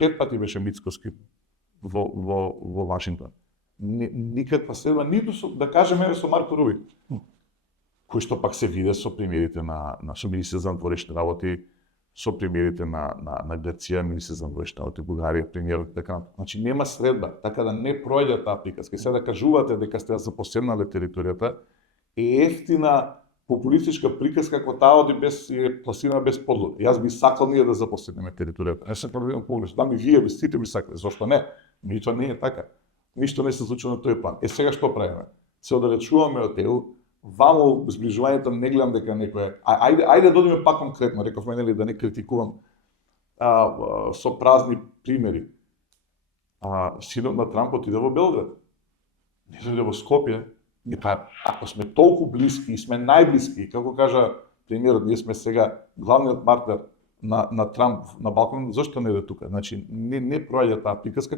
5 пати беше Мицкоски во Вашингтон. Никаква следба, ниту со, да кажеме, со Марко Рубик, кој што пак се виде со премиерите на со министри за внатрешни работи, со премиерите на Грција, министри за внатрешни работи, Бугарија, премиерот, така. Значи нема следба, така да не проаѓа таа приказка. Сега да кажувате дека сте запоседнале територијата, е ефтина популистичка приказка како таа оди без пласирана без подлог. Јас би сакал ние да запоседнеме територијата. Не сакам да видам погрешно. Да ми вие би сите би сакале, зошто не? Ми тоа не е така. Ништо не се случува на тој план. Сега што правиме? Се оддалечуваме од ЕУ, ваму зближувањето не гледам дека некој ајде да одиме пак конкретно, рековме нели да не критикувам со празни примери. Синот на Трамп отиде во Белград. Не дојде во Скопје. И па, ако сме толку блиски и сме најблиски, како кажа премиерот, ние сме сега главниот партнер на Трамп на Балкан, зошто не е тука? Значи, не проаѓа таа приказка.